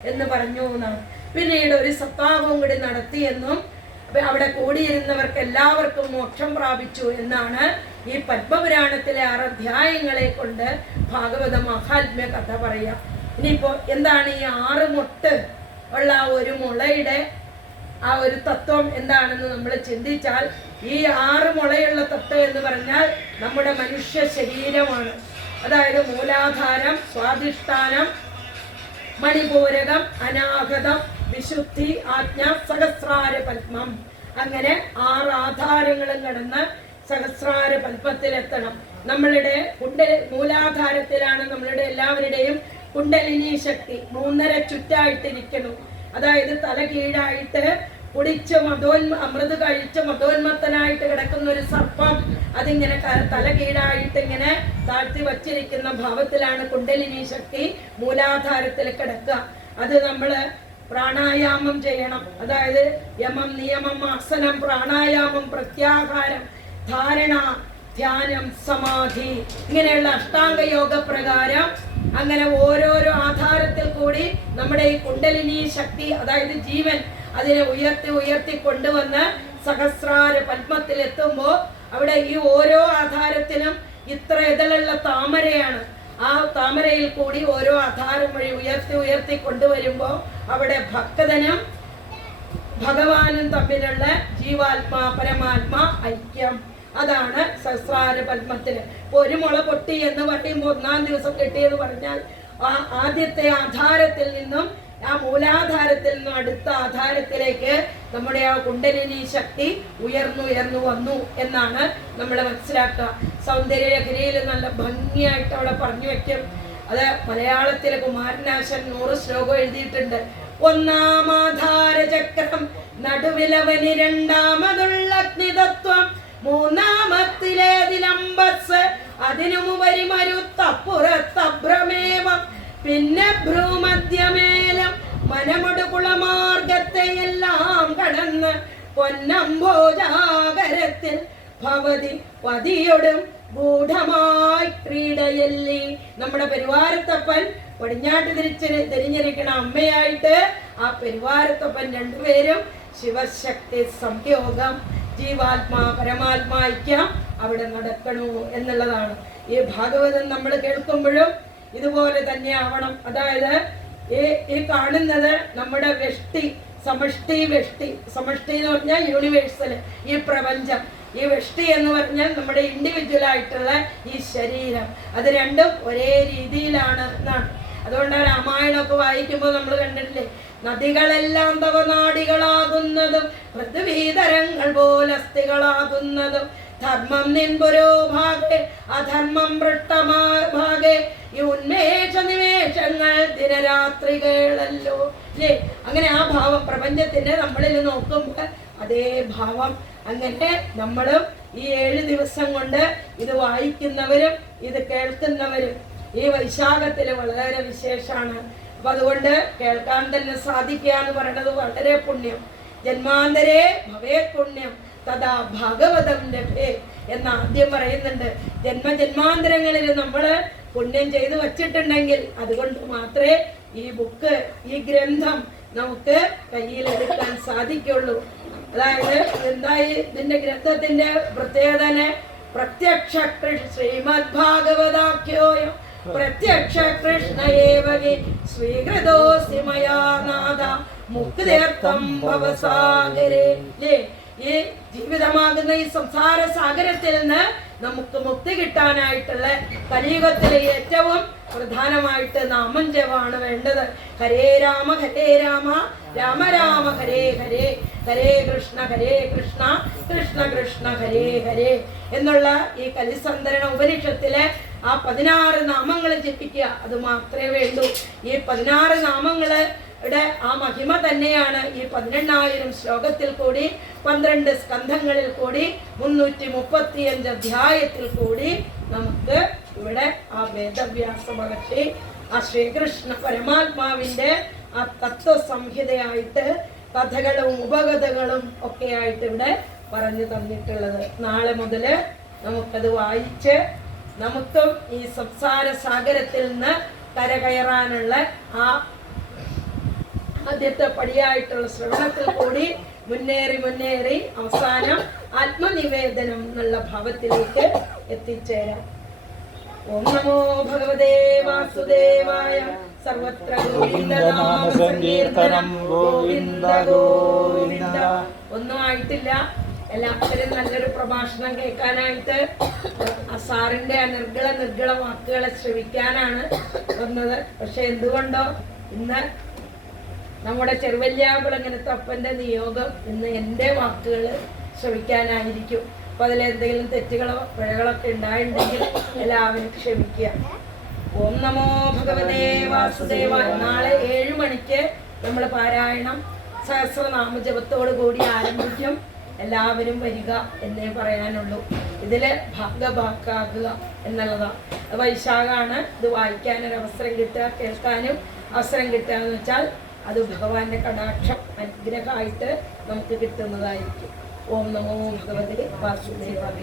എന്ന് പറഞ്ഞു എന്നാണ്. പിന്നീട് ഒരു സപ്താഹവും കൂടി നടത്തിയെന്നും അവിടെ കൂടിയിരുന്നവർക്ക് എല്ലാവർക്കും മോക്ഷം പ്രാപിച്ചു എന്നാണ് ഈ പത്മപുരാണത്തിലെ 6 അധ്യായങ്ങളെ കൊണ്ട് ഭാഗവത മഹാത്മ്യ കഥ പറയുക. ഇനിയിപ്പോൾ എന്താണ് ഈ 6 മൊട്ട് ഉള്ള ഒരു മുളയുടെ ആ ഒരു തത്വം എന്താണെന്ന് നമ്മൾ ചിന്തിച്ചാൽ, ഈ 6 മുളയുള്ള തത്വം എന്ന് പറഞ്ഞാൽ നമ്മുടെ മനുഷ്യ ശരീരമാണ്. അതായത് മൂലാധാരം, സ്വാധിഷ്ഠാനം, മണിപൂരകം, അനാഗതം, വിശുദ്ധി, ആജ്ഞ, സഹസ്രാര പത്മം. അങ്ങനെ 6 ആധാരങ്ങളും കടന്ന് സഹസ്രാര പത്മത്തിലെത്തണം. നമ്മളുടെ മൂലാധാരത്തിലാണ് നമ്മളുടെ എല്ലാവരുടെയും കുണ്ടലിനി ശക്തി 3.5 ചുറ്റായിട്ടിരിക്കണം. അതായത് തല കീഴായിട്ട് കുടിച്ച് അമൃത് കഴിച്ച് മതോന്മത്തനായിട്ട് കിടക്കുന്ന ഒരു സർപ്പം, അതിങ്ങനെ തല കീഴായിട്ട് ഇങ്ങനെ താഴ്ത്തി വച്ചിരിക്കുന്ന ഭാവത്തിലാണ് കുണ്ടലിനി ശക്തി മൂലാധാരത്തിൽ കിടക്കുക. അത് നമ്മള് പ്രാണായാമം ചെയ്യണം. അതായത് യമം, നിയമം, ആസനം, പ്രാണായാമം, പ്രത്യാഹാരം, ധാരണ, ധ്യാനം, സമാധി, ഇങ്ങനെയുള്ള അഷ്ടാംഗ യോഗ പ്രകാരം അങ്ങനെ ഓരോരോ ആധാരത്തിൽ കൂടി നമ്മുടെ ഈ കുണ്ടലിനി ശക്തി, അതായത് ജീവൻ, അതിനെ ഉയർത്തി കൊണ്ടുവന്ന് സഹസ്രാര പത്മത്തിൽ എത്തുമ്പോൾ അവിടെ ഈ ഓരോ ആധാരത്തിനും ഇത്ര ഇതളുള്ള താമരയാണ്. ആ താമരയിൽ കൂടി ഓരോ ആധാരം വഴി ഉയർത്തി കൊണ്ടുവരുമ്പോൾ അവിടെ ഭക്തനും ഭഗവാനും തമ്മിലുള്ള ജീവാത്മാ പരമാത്മാ ഐക്യം. അതാണ് സഹസ്രാര പത്മത്തിന്. ഇപ്പോൾ ഒരു മുള പൊട്ടി എന്ന് പറയുമ്പോൾ 1-ാം ദിവസം കിട്ടിയെന്ന് പറഞ്ഞാൽ ആ ആദ്യത്തെ ആധാരത്തിൽ നിന്നും ആ മൂലാധാരത്തിൽ നിന്നും അടുത്ത ആധാരത്തിലേക്ക് നമ്മുടെ ആ കുണ്ടലിനി ശക്തി ഉയർന്നു വന്നു എന്നാണ് നമ്മൾ മനസ്സിലാക്കുക. സൗന്ദര്യലഹരിയിൽ നല്ല ഭംഗിയായിട്ട് അവിടെ പറഞ്ഞു വെക്കും. അത് മലയാളത്തിലെ കുമാരനാശൻ 100 ശ്ലോകം എഴുതിയിട്ടുണ്ട്. 1-ാം ആധാര ചക്രം, നടുവിലവന് 2-ാമതുള്ള അഗ്നിതത്വം, 3-ാമത്തിലേതിലമ്പസ്, അതിനുമുപരി മരുത്തപ്പുറത്തഭ്രമേവം, പിന്നെ ഭ്രൂമധ്യമേലം, മനമുടുകുളമാർഗത്തെ എല്ലാം കടന്ന് പൊന്നംഭോജാകരത്തിൽ ഭവതി പതിയൊടും ഗൂഢമായി ക്രീഡയല്ലി. നമ്മുടെ പെരുവാരത്തപ്പൻ പടിഞ്ഞാട്ട് തിരിഞ്ഞിരിക്കണ അമ്മയായിട്ട് ആ പെരുവാരത്തപ്പൻ രണ്ടുപേരും ശിവശക്തി സംയോഗം, ജീവാത്മാ പരമാത്മാ ഐക്യം അവിടെ നടക്കണു എന്നുള്ളതാണ്. ഈ ഭാഗവതം നമ്മൾ കേൾക്കുമ്പോഴും ഇതുപോലെ തന്നെ ആവണം. അതായത് ഈ കാണുന്നത് നമ്മുടെ വെഷ്ടി, സമഷ്ടി വെഷ്ടി. സമഷ്ടി എന്ന് പറഞ്ഞാൽ യൂണിവേഴ്സൽ, ഈ പ്രപഞ്ചം. ഈ വെഷ്ടി എന്ന് പറഞ്ഞാൽ നമ്മുടെ ഇൻഡിവിജ്വൽ ആയിട്ടുള്ള ഈ ശരീരം. അത് രണ്ടും ഒരേ രീതിയിലാണ് എന്നാണ്. അതുകൊണ്ട് രാമായണമൊക്കെ വായിക്കുമ്പോൾ നമ്മൾ കണ്ടിട്ടില്ലേ, നദികളെല്ലാം തവ നാടികളാകുന്നതും പൃഥ്വീതരങ്ങൾ പോലെ അസ്ഥികളാകുന്നതും, ധർമ്മം നിൻപുരോ ഭാഗെ അധർമ്മം ഭാഗെ, ഈ ഉന്മേഷ നിമേഷങ്ങൾ ദിനരാത്രികളല്ലോ അല്ലേ. അങ്ങനെ ആ ഭാവം പ്രപഞ്ചത്തിന്റെ നമ്മളിൽ നോക്കുമ്പോൾ അതേ ഭാവം. അങ്ങനെ നമ്മളും ഈ 7 ദിവസം കൊണ്ട് ഇത് വായിക്കുന്നവരും ഇത് കേൾക്കുന്നവരും ഈ വൈശാഖത്തിൽ വളരെ വിശേഷമാണ്. അപ്പൊ അതുകൊണ്ട് കേൾക്കാൻ തന്നെ സാധിക്കുക എന്ന് പറയുന്നത് വളരെ പുണ്യം. ജന്മാന്തരേ ഭവേ പുണ്യം തഥാ ഭാഗവതം ലഭേ എന്ന് ആദ്യം പറയുന്നുണ്ട്. ജന്മജന്മാന്തരങ്ങളിൽ നമ്മൾ പുണ്യം ചെയ്തു വച്ചിട്ടുണ്ടെങ്കിൽ അതുകൊണ്ട് മാത്രമേ ഈ ബുക്ക്, ഈ ഗ്രന്ഥം നമുക്ക് കയ്യിലെടുക്കാൻ സാധിക്കുള്ളൂ. അതായത് എന്തായി ഇതിന്റെ ഗ്രന്ഥത്തിന്റെ പ്രത്യേകത? പ്രത്യക്ഷ ശ്രീമദ് ഭാഗവതാഖ്യോയം പ്രത്യക്ഷ കൃഷ്ണയേവകി സ്വീകൃതോസ്തി മയാ നാഥ മുക്തിയർത്ഥം ഭവസാഗരേ. ഈ ജീവിതമാകുന്ന ഈ സംസാര സാഗരത്തിൽ നിന്ന് നമുക്ക് മുക്തി കിട്ടാനായിട്ടുള്ള കലിയുഗത്തിലെ ഏറ്റവും പ്രധാനമായിട്ട് നാമം ജപമാണ് വേണ്ടത്. ഹരേ രാമ രാമ രാമ ഹരേ ഹരേ, ഹരേ കൃഷ്ണ കൃഷ്ണ കൃഷ്ണ ഹരേ ഹരേ എന്നുള്ള ഈ കലിസന്ധരണ ഉപനിഷത്തിലെ ആ 16 നാമങ്ങൾ ജപിക്കുക. അത് മാത്രമേ വേണ്ടൂ. ഈ 16 നാമങ്ങളുടെ ആ മഹിമ തന്നെയാണ് ഈ 18,000 ശ്ലോകത്തിൽ കൂടി 12 സ്കന്ധങ്ങളിൽ കൂടി 335 അധ്യായത്തിൽ കൂടി നമുക്ക് ഇവിടെ ആ വേദവ്യാസ മഹർഷി ആ ശ്രീകൃഷ്ണ പരമാത്മാവിന്റെ ആ തത്വസംഹിതയായിട്ട് കഥകളും ഉപകഥകളും ഒക്കെ ആയിട്ട് ഇവിടെ പറഞ്ഞു തന്നിട്ടുള്ളത്. നാളെ മുതൽ നമുക്കത് വായിച്ച് നമുക്കും ഈ സംസാര സാഗരത്തിൽ നിന്ന് കരകയറാനുള്ള ആ ആദ്യത്തെ പടിയായിട്ടുള്ള ശ്രവണത്തിൽ കൂടി മുന്നേറി അവസാനം ആത്മനിവേദനം എന്നുള്ള ഭാവത്തിലേക്ക് എത്തിച്ചേരാം. ഓം നമോ ഭഗവതേ വാസുദേവായ. സർവത്ര ഗോവിന്ദനാമ സങ്കീർത്തനം. ഗോവിന്ദ ഗോവിന്ദ. ഒന്നും ആയിട്ടില്ല. എല്ലാവരും നല്ലൊരു പ്രഭാഷണം കേൾക്കാനായിട്ട് സാറിന്റെ നിർഗള വാക്കുകളെ ശ്രവിക്കാനാണ് വന്നത്. പക്ഷെ എന്തുകൊണ്ടോ ഇന്ന് നമ്മുടെ ചെറുവല്യാകുളങ്ങനത്തെ അപ്പന്റെ നിയോഗം ഇന്ന് എൻ്റെ വാക്കുകൾ ശ്രവിക്കാനായിരിക്കും. അപ്പൊ അതിലെന്തെങ്കിലും തെറ്റുകളോ പിഴകളൊക്കെ ഉണ്ടായിട്ടുണ്ടെങ്കിൽ എല്ലാവരും ക്ഷമിക്കുക. ഓം നമോ ഭഗവതേ വാസുദേവായ. നാളെ 7 മണിക്ക് നമ്മൾ പാരായണം സഹസ്രനാമജപത്തോടു കൂടി ആരംഭിക്കും. എല്ലാവരും വരിക എന്നേ പറയാനുള്ളൂ. ഇതില് ഭാഗഭാക്കാകുക എന്നുള്ളതാണ്. വൈശാഖാണ്. ഇത് വായിക്കാനൊരവസരം കിട്ടുക, കേൾക്കാനും അവസരം കിട്ടുക എന്ന് വെച്ചാൽ അത് ഭഗവാന്റെ കടാക്ഷം അനുഗ്രഹമായിട്ട് നമുക്ക് കിട്ടുന്നതായിരിക്കും. ഓം നമോ ഭഗവതേ വാസുദേവായ.